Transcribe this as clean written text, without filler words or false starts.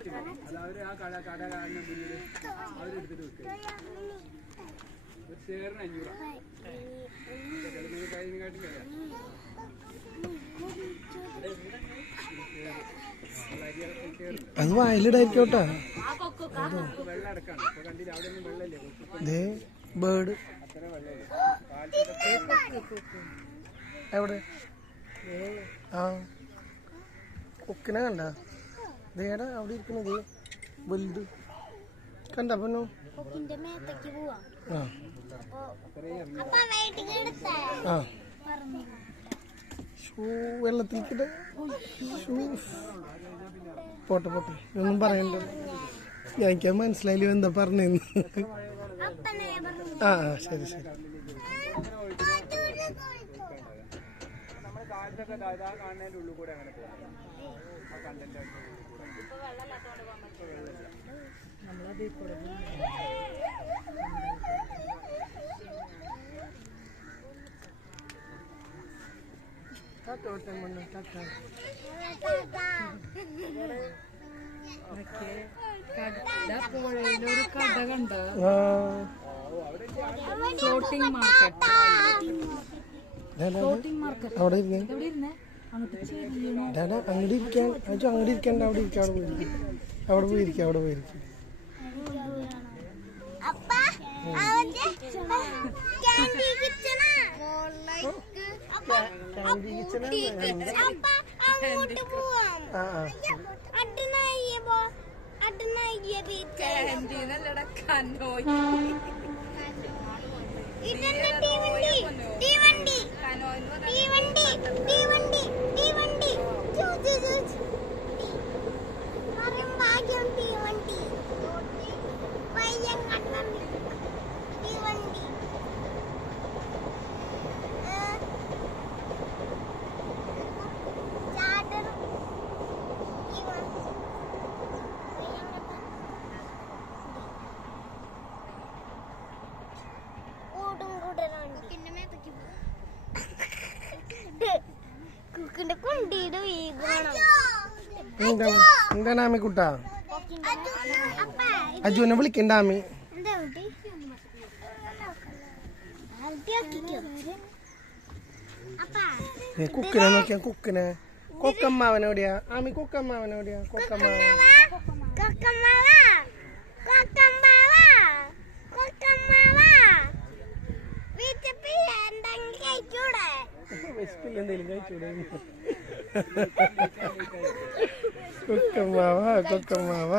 അവര് ആ കട കാണുന്ന മുന്നിൽ അവരെടുത്തിട്ട് വെക്കുക. ഒരു ഷെയറിന് 5 രൂപ. കഴിഞ്ഞാട്ടും കഴിയാം. അത് വയലിടായിരിക്കോട്ടാ. വെള്ളം അടക്കാണ്. ഇപ്പൊ കണ്ടില്ല, അവിടെ ഒന്നും വെള്ളമില്ലേ. ബേർഡ് അത്ര വെള്ളമില്ല. എവിടെ? ആ കൊക്കിനെ കണ്ട? ദേടാ അവിടെ ഇരിക്കണത് വലുത് കണ്ട പൊന്നു. ആ ഷൂ വെള്ളത്തിൽക്കിട്ട് ഷൂ പോട്ടെ പോട്ടെ ഒന്നും പറയണ്ട. എനിക്ക് മനസ്സിലായില്ല എന്താ പറഞ്ഞെന്ന്. ആ ശരി ശരി. കാണുന്നതിന്റെ ഉള്ളിൽ കൂടെ അങ്ങനെ പോകാം. പുഴയിലൊരു കട കണ്ട ഫ്ലോട്ടിംഗ് മാർക്കറ്റ്. അവിടെ ഇരുന്നേ അങ്ങോട്ട് ഇരിക്കാൻ അങ്ങോട്ട് ഇരിക്കണ്ട. അവിടെ ഇരിക്കാം. അവിടെ പോയിരിക്കാം. അവിടെ പോയിരിക്കാം. എന്താണ് ആമി കുട്ടാ? അജുനെ വിളിക്കണ്ട ആമി. കുക്കിനെ നോക്കിയാ കുക്കിനെ. കൊക്കമ്മാവനെവിടെയാ ആമി? കൊക്കമ്മാവനെവിടെയാ? എന്തെങ്കിലും കഴിച്ചൂടെ? കൊക്കമ്മാവ